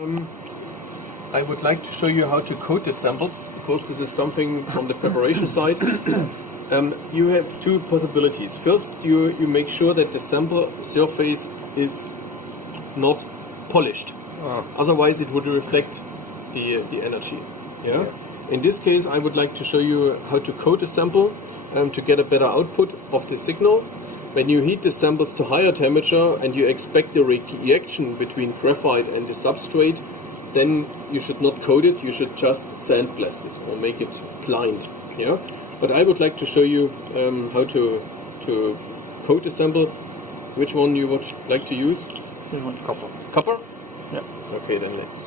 I would like to show you how to coat the samples, because this is something from the preparation side. You have two possibilities. First, you make sure that the sample surface is not polished. Otherwise it would reflect the energy. Yeah? In this case, I would like to show you how to coat a sample to get a better output of the signal. When you heat the samples to higher temperature and you expect the reaction between graphite and the substrate, then you should not coat it, you should just sandblast it or make it blind. Yeah? But I would like to show you how to coat a sample. Which one you would like to use? This one, copper. Copper? Yeah. Okay, then let's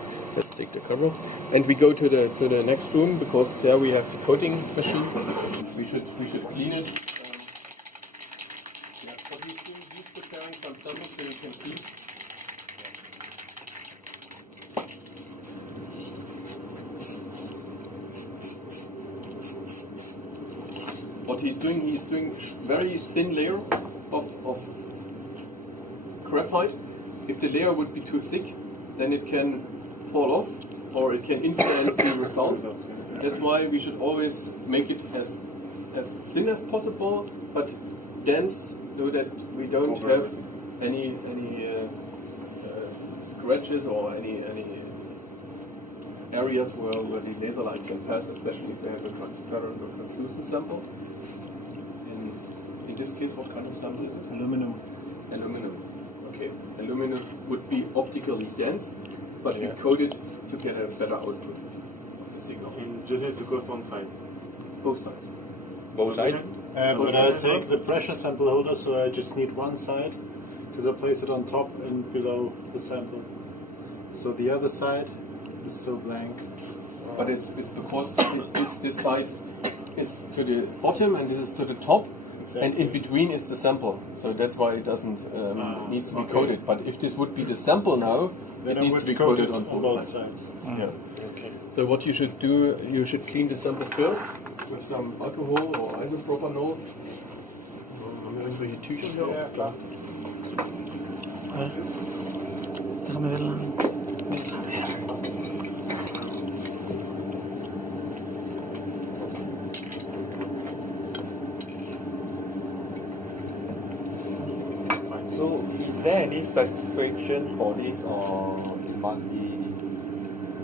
take the copper. And we go to the next room, because there we have the coating machine. We should clean it. He's preparing some samples so you can see. What he's doing very thin layer of graphite. If the layer would be too thick, then it can fall off or it can influence the result. That's why we should always make it as thin as possible, but dense, so that we don't have any scratches or any areas where the laser light can pass, especially if they have a transparent or translucent sample. In this case, what kind of sample is it? Aluminum. Aluminum. Okay. Aluminum would be optically dense, but we coat it to get a better output of the signal. And just need to coat one side. Both sides. Both sides? But I take the pressure sample holder, so I just need one side, because I place it on top and below the sample. So the other side is still blank. But it's because this side is to the bottom and this is to the top. Exactly. And in between is the sample, so that's why it doesn't needs to be coated. But if this would be the sample now, then it needs to be coated on both sides. Yeah. Okay. So what you should do, you should clean the sample first with some alcohol or isopropanol. Haben wir irgendwelche Tücher hier? Ja, klar. Da gaan we weer lang. So, is there any specification for this, or it must be?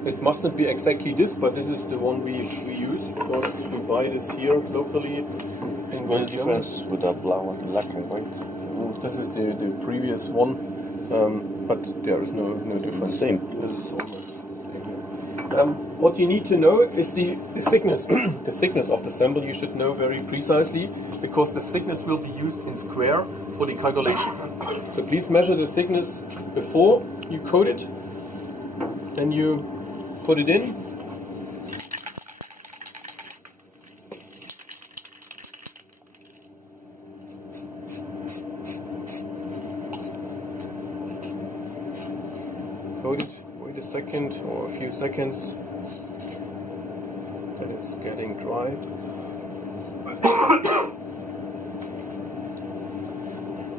It must not be exactly this, but this is the one we use, because we buy this here locally in What's the difference with the black and white? This is the previous one, but there is no difference. Same. This is almost. What you need to know is the thickness. The thickness of the sample you should know very precisely, because the thickness will be used in square for the calculation. So please measure the thickness before you coat it. Then you put it in. Coat it, wait a second or a few seconds, that it's getting dry.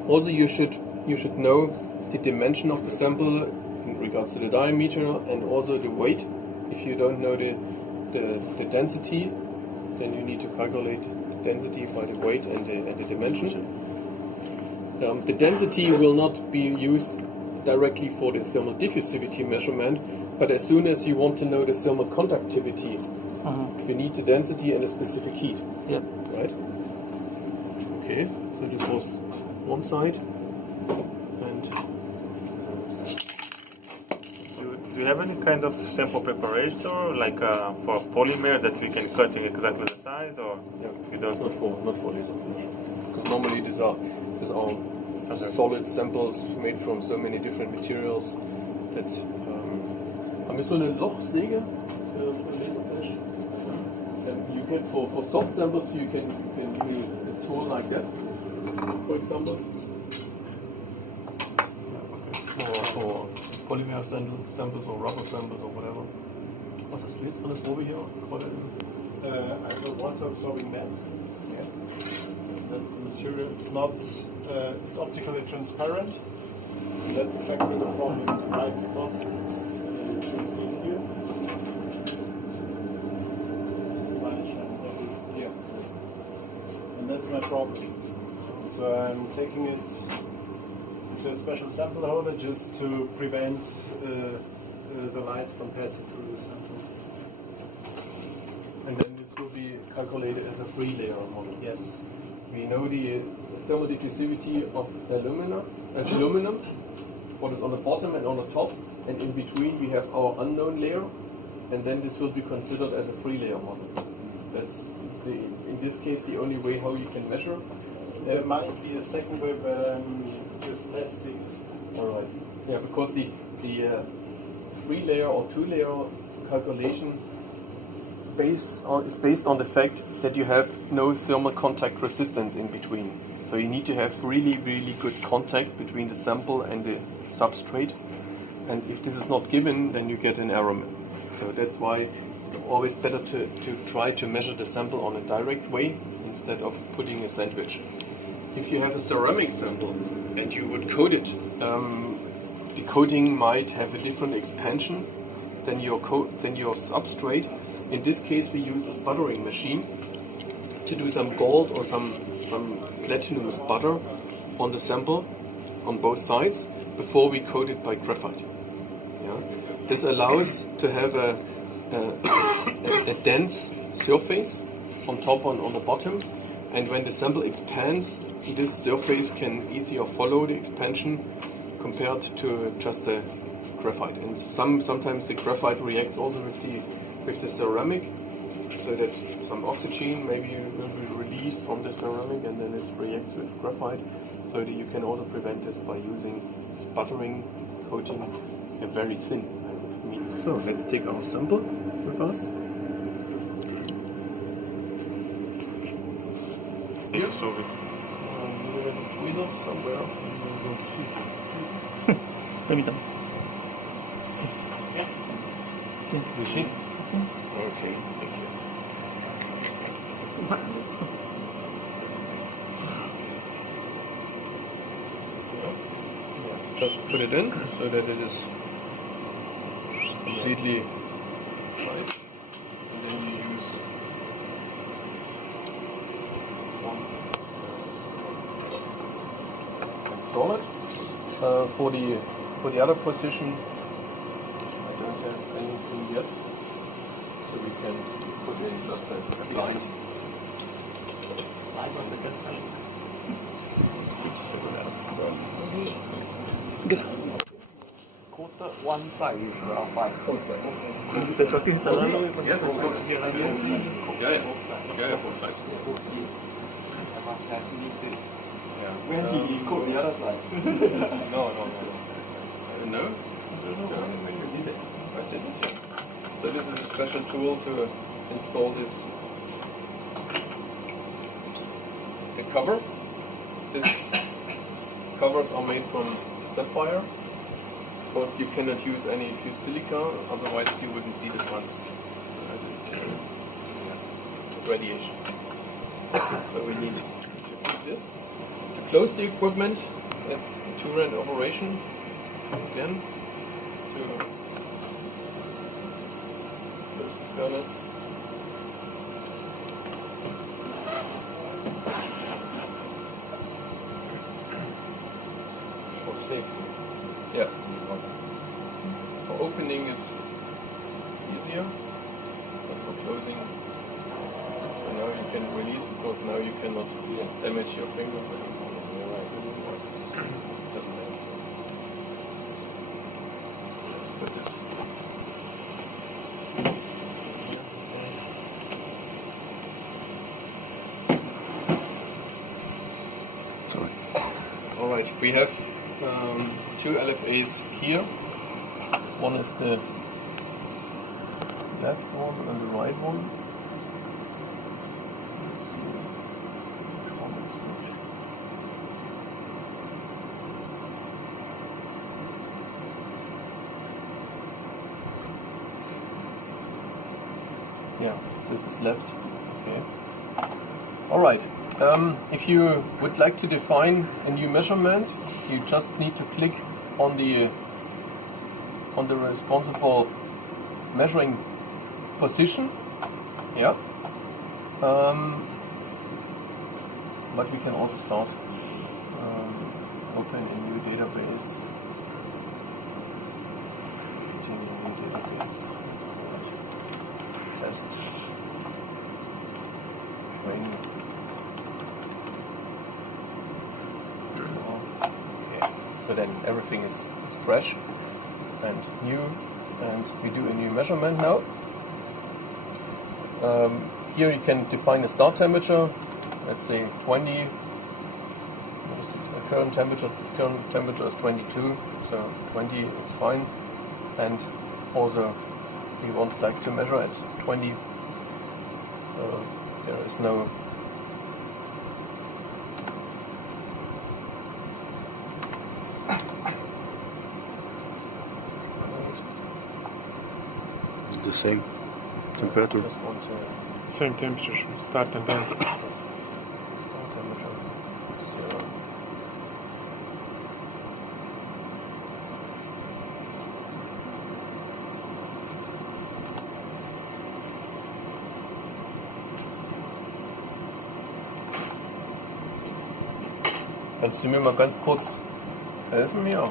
Also, you should know the dimension of the sample in regards to the diameter and also the weight. If you don't know the density, then you need to calculate the density by the weight and the dimension. The density will not be used directly for the thermal diffusivity measurement, but as soon as you want to know the thermal conductivity, you need the density and a specific heat. Yep. Right? Okay, so this was one side. And Do you have any kind of sample preparator, like for polymer, that we can cut in exactly the size, or you don't? not for laser finish, because normally these are solid samples made from so many different materials that. Haben wir so eine Lochsäge für Laserflash? You can for soft samples you can use a tool like that, for example. For polymer samples or rubber samples or whatever. Was hast du jetzt für eine Probe hier? I have a water-absorbing band. Yeah. That's the material. It's not. It's optically transparent. That's exactly the problem. It's bright spots. It's that's my problem. So I'm taking it into a special sample holder just to prevent the light from passing through the sample. And then this will be calculated as a free layer model. Yes. We know the thermal diffusivity of aluminum, what is on the bottom and on the top, and in between we have our unknown layer, and then this will be considered as a free layer model. That's in this case the only way how you can measure. There might be a second way, but just testing. Alright. Yeah, because the three layer or two layer calculation is based on the fact that you have no thermal contact resistance in between. So you need to have really, really good contact between the sample and the substrate. And if this is not given, then you get an error. So that's why it's always better to try to measure the sample on a direct way instead of putting a sandwich. If you have a ceramic sample and you would coat it, the coating might have a different expansion than your substrate. In this case, we use a sputtering machine to do some gold or some platinum sputter on the sample on both sides before we coat it by graphite. Yeah? This allows to have a dense surface on top and on the bottom, and when the sample expands, this surface can easier follow the expansion compared to just a graphite. And sometimes the graphite reacts also with the ceramic, so that some oxygen maybe will be released from the ceramic and then it reacts with graphite, so that you can also prevent this by using sputtering coating a very thin. So let's take our sample with us. Here, so we Tweezer somewhere. Machine. Okay, thank you. Yeah, just put it in so that it is completely tight. And then you use this one. Install it. For the other position, I don't have anything yet, so we can put in just a blind. Coated one side with graphite. Yes, of course. Yeah, both sides. I must have missed it. Yeah. When did he coat the other side? No. No? I didn't. So this is a special tool to install this the cover. This covers are made from sapphire. Of course, you cannot use any fused silica, otherwise you wouldn't see the radiation. So we need to do this. To close the equipment, it's a two-rand operation. Again, to close the furnace. For safety. Yeah. For opening it's easier, but for closing, so now you can release because now you cannot damage your finger. Doesn't matter. Let's put this. Sorry. All right, we have two LFAs here. One is the left one and the right one. Let's see which one is which. Yeah, this is left. Okay. All right. If you would like to define a new measurement, you just need to click on the responsible measuring position. Yeah. but we can also start open a new database. Creating a new database. Let's call it test training. Okay, so then everything is fresh and new, and we do a new measurement now. Here you can define a start temperature, let's say 20. Current temperature is 22, so 20 is fine. And also we want like to measure at 20, so there is no The same temperature. just want to Same temperature, start and end. start temperature 0. Kannst du mir mal ganz kurz helfen hier?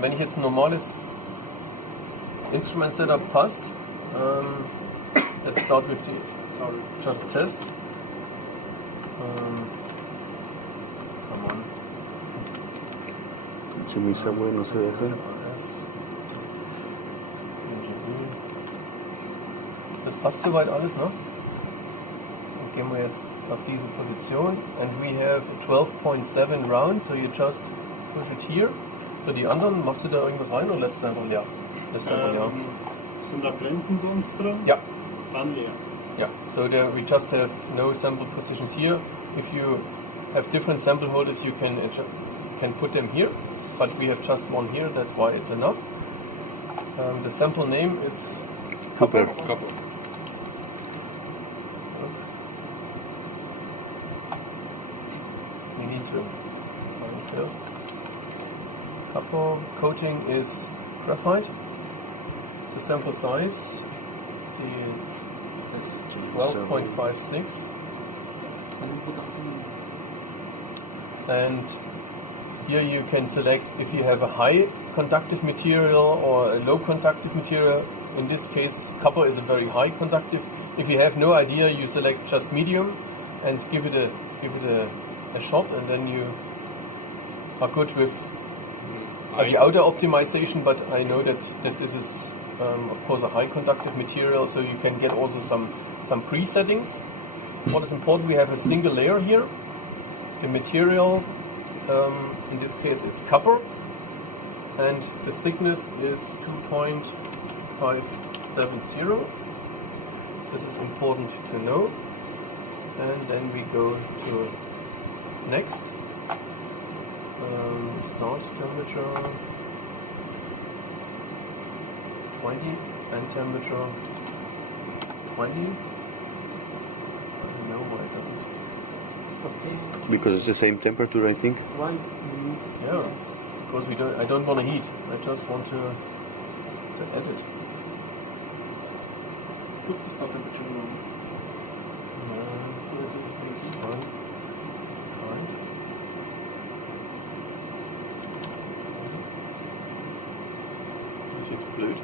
Wenn ich jetzt ein normales Instrument Setup passt, let's start with the just test. Come on. Se me hizo bueno, se deja. Das passt soweit alles, ne? Dann gehen wir jetzt auf diese Position, and we have 12.7 round, so you just push it here. Für die anderen, machst du da irgendwas rein oder lässt es einfach leer? Lässt einfach leer. Sind da Blenden sonst drin? Ja. Dann leer. Yeah, so there we just have no sample positions here. If you have different sample holders, you can put them here, but we have just one here, that's why it's enough. The sample name is Copper. We need to find first. Copper coating is graphite. The sample size is 12.56. And here you can select if you have a high conductive material or a low conductive material. In this case, copper is a very high conductive. If you have no idea, you select just medium and give it a shot, and then you are good with the outer optimization. But I know that this is of course a high conductive material, so you can get also some pre-settings. What is important, we have a single layer here. The material, in this case it's copper, and the thickness is 2.570. This is important to know. And then we go to next. Start temperature 20 and temperature 20. I don't know why it doesn't. Because it's the same temperature, I think. Yeah, because I don't want to heat. I just want to edit. Put the start temperature on. Fine. Is het blöd?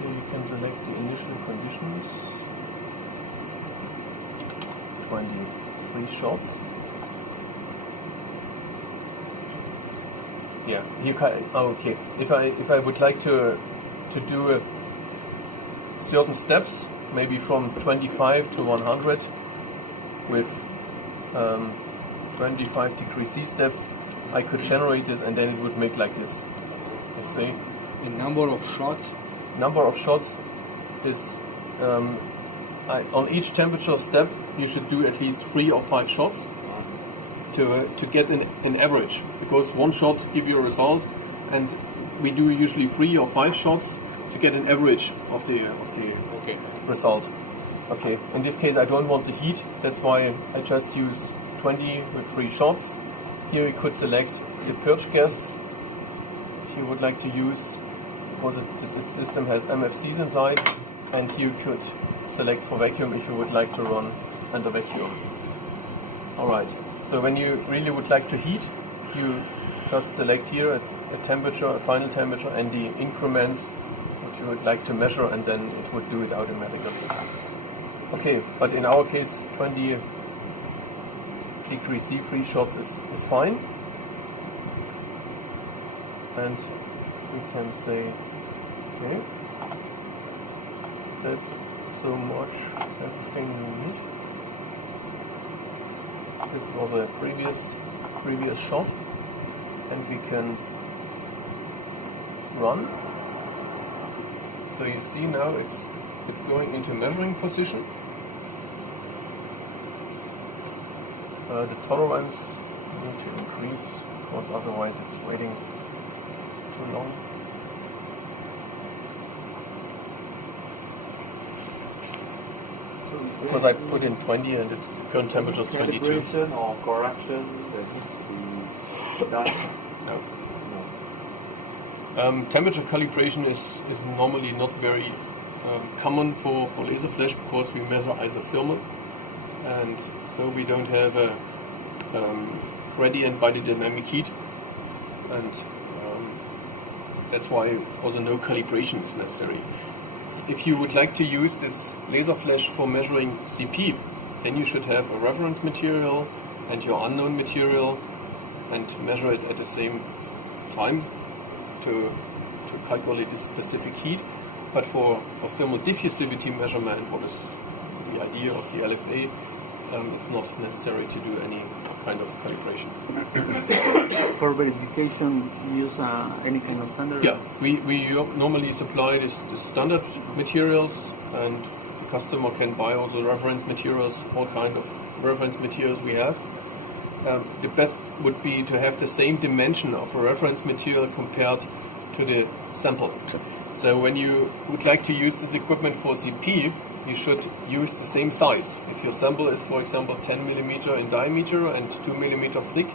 Here you can select the initial conditions. 23 shots. Yeah, you can. Oh, okay. If I would like to do certain steps, maybe from 25 to 100 with 25 degree C steps, I could generate it, and then it would make like this. You see? The number of shots. Number of shots is on each temperature step you should do at least 3 or 5 shots to get an average, because one shot gives you a result, and we do usually 3 or 5 shots to get an average of the result. Okay, in this case I don't want the heat, that's why I just use 20 with 3 shots. Here you could select the purge gas. if you would like to use, because this system has MFCs inside, and you could select for vacuum if you would like to run under vacuum. Alright, so when you really would like to heat, you just select here a temperature, a final temperature, and the increments that you would like to measure, and then it would do it automatically. Okay, but in our case 20 degree C free shots is fine. And we can say, okay, that's so much everything we need. This was a previous shot, and we can run. So you see now it's going into measuring position. The tolerance we need to increase, because otherwise it's waiting too long. Because I put in 20 and the current temperature is 22. Calibration or correction that needs to be done? No. Temperature calibration is normally not very common for laser flash, because we measure isothermal, and so we don't have a gradient by the dynamic heat, and that's why also no calibration is necessary. If you would like to use this laser flash for measuring CP, then you should have a reference material and your unknown material, and measure it at the same time to calculate the specific heat. But for thermal diffusivity measurement, what is the idea of the LFA, it's not necessary to do any kind of calibration. For verification, use any kind of standard? Yeah, we normally supply the standard materials, and the customer can buy also reference materials, all kind of reference materials we have. The best would be to have the same dimension of a reference material compared to the sample. So when you would like to use this equipment for CP, you should use the same size. If your sample is, for example, 10 mm in diameter and 2 mm thick,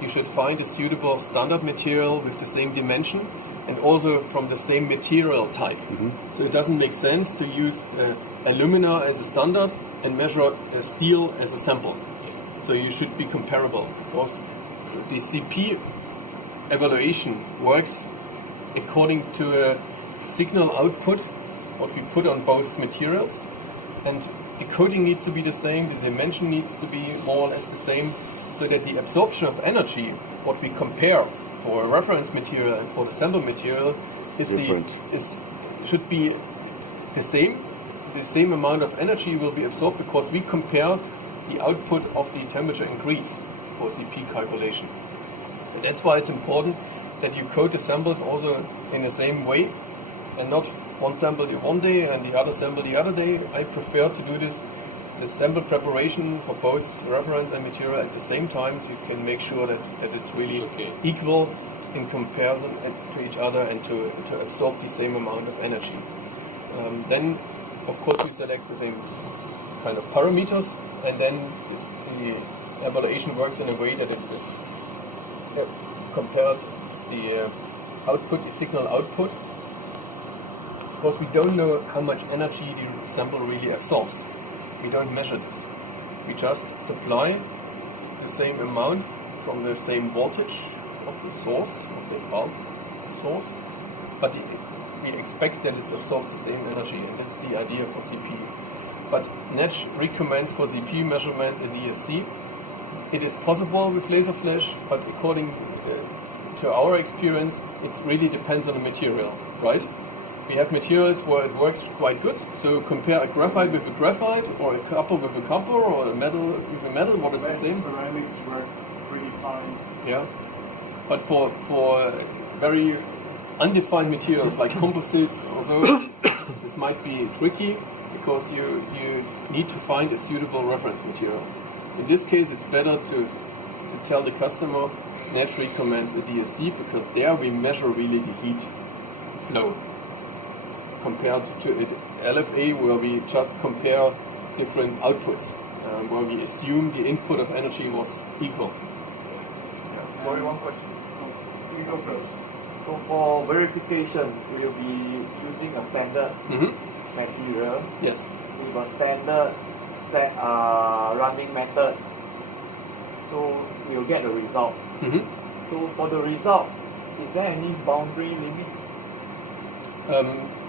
you should find a suitable standard material with the same dimension and also from the same material type. So it doesn't make sense to use alumina as a standard and measure steel as a sample. So you should be comparable, because the CP evaluation works according to a signal output, what we put on both materials, and the coating needs to be the same, the dimension needs to be more or less the same, so that the absorption of energy, what we compare for a reference material and for the sample material, should be the same. The same amount of energy will be absorbed, because we compare the output of the temperature increase for CP calculation. And that's why it's important that you coat the samples also in the same way, and not one sample one day and the other sample the other day. I prefer to do the sample preparation for both reference and material at the same time, so you can make sure that it's really equal in comparison to each other, and to absorb the same amount of energy. Then, of course, you select the same kind of parameters, and then the evaluation works in a way that it is compared with the output, the signal output. Of course, we don't know how much energy the sample really absorbs. We don't measure this. We just supply the same amount from the same voltage of the source, of the bulb source, but we expect that it absorbs the same energy, and that's the idea for CP. But NETS recommends for CP measurements in ESC. It is possible with laser flash, but according to our experience, it really depends on the material, right? We have materials where it works quite good. So compare a graphite with a graphite, or a copper with a copper, or a metal with a metal. What is the same? Ceramics work pretty fine. Yeah. But for very undefined materials like composites or so, this might be tricky, because you need to find a suitable reference material. In this case, it's better to tell the customer NETS recommends a DSC, because there we measure really the heat flow, compared to LFA, where we just compare different outputs, where we assume the input of energy was equal. Sorry, one question. You go first. So for verification, we'll be using a standard Mhm. material Yes. with a standard running method. So we'll get the result. Mhm. So for the result, is there any boundary limits?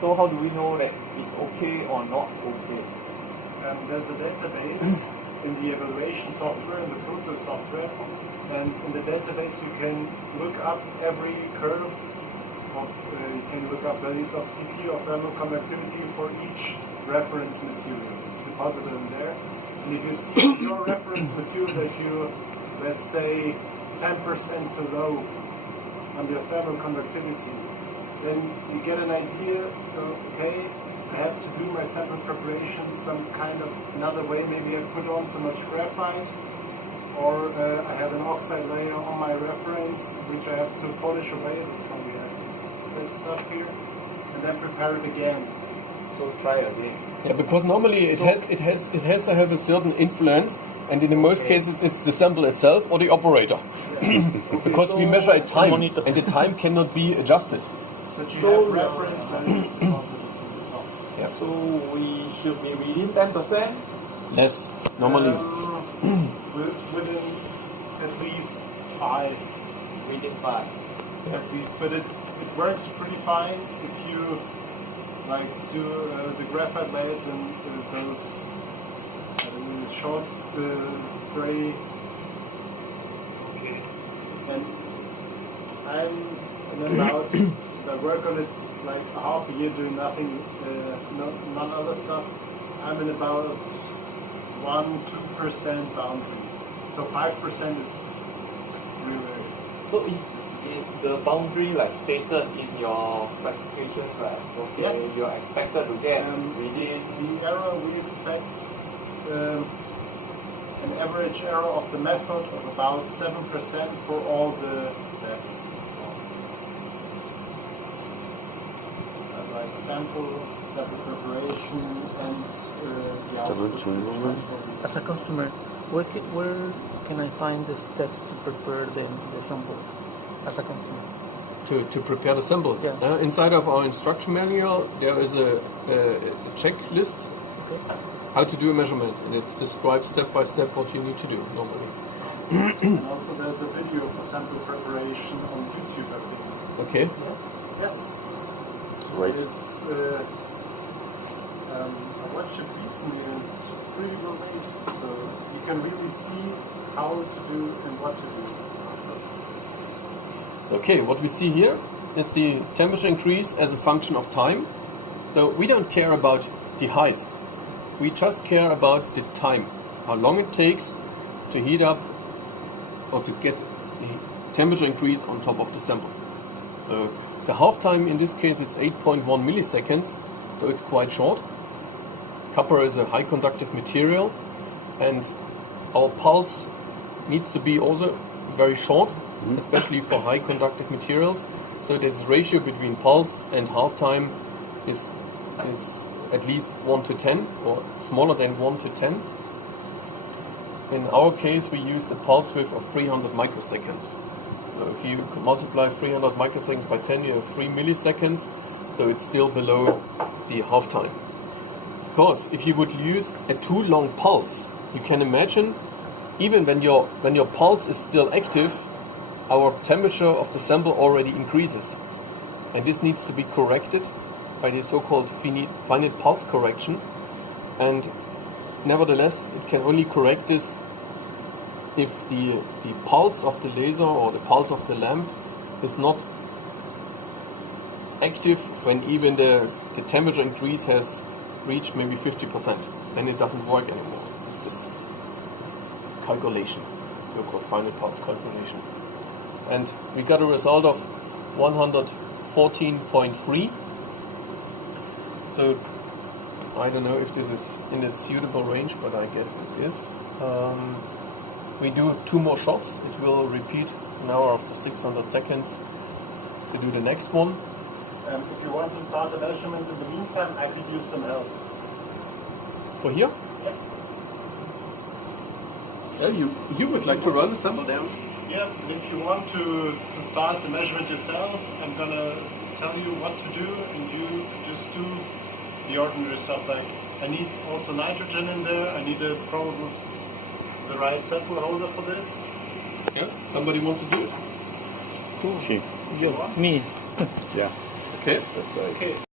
So how do we know that it's okay or not okay? There's a database in the evaluation software, in the proto software, and in the database you can look up every curve of, you can look up values of CP or thermal conductivity for each reference material. It's deposited in there. And if you see your reference material that you, let's say, 10% too low on your thermal conductivity, then you get an idea, so okay, I have to do my sample preparation some kind of another way. Maybe I put on too much graphite, or I have an oxide layer on my reference which I have to polish away. That's why we have that stuff here, and then prepare it again. So try again. Yeah, because normally it has to have a certain influence, and in the most cases it's the sample itself or the operator. Because we measure at time, and the time cannot be adjusted. So you have reference values deposited in the software. Yeah. So we should be within 10%. Less normally. Within at least 5. Within 5. At least, but it works pretty fine if you like do the graphite layers and those short spray. And I'm about I work on it like a half a year doing nothing, none other stuff. I'm in about 1-2% boundary. So 5% is really. So is the boundary like stated in your specification, right? Okay, Yes. you're expected to get within. The error we expect an average error of the method of about 7% for all the steps. Like sample preparation, and the output. As a customer, where can I find the steps to prepare the sample? As a customer. To prepare the sample. Yeah. Inside of our instruction manual, there is a checklist Okay. how to do a measurement, and it describes step by step what you need to do normally. And also there's a video for sample preparation on YouTube, I think. Okay. Yes. Right. It's, I watched it recently and it's pretty well made. So you can really see how to do and what to do. Okay, what we see here is the temperature increase as a function of time. So we don't care about the height. We just care about the time, how long it takes to heat up or to get the temperature increase on top of the sample. So the half time in this case it's 8.1 milliseconds, so it's quite short. Copper is a high conductive material, and our pulse needs to be also very short, especially for high conductive materials. So this ratio between pulse and half time is at least 1 to 10 or smaller than 1 to 10. In our case we used a pulse width of 300 microseconds. So if you multiply 300 microseconds by 10 you have 3 milliseconds, so it's still below the half time. Of course, if you would use a too long pulse, you can imagine even when your pulse is still active, our temperature of the sample already increases, and this needs to be corrected by the so-called finite pulse correction. And nevertheless, it can only correct this if the pulse of the laser or the pulse of the lamp is not active when even the temperature increase has reached maybe 50%. Then it doesn't work anymore. It's this calculation, so-called finite pulse calculation. And we got a result of 114.3. So I don't know if this is in a suitable range, but I guess it is. We do 2 more shots. It will repeat an hour after 600 seconds to do the next one. If you want to start the measurement in the meantime, I could use some help. For here? Yep. Yeah, you would like to run the sample down? Yeah, if you want to start the measurement yourself, I'm gonna tell you what to do, and you just do the ordinary stuff. Like, I need also nitrogen in there. I need the right sample holder for this. Yeah, somebody wants to do it. She. Me. Yeah. Okay. That's right. Okay.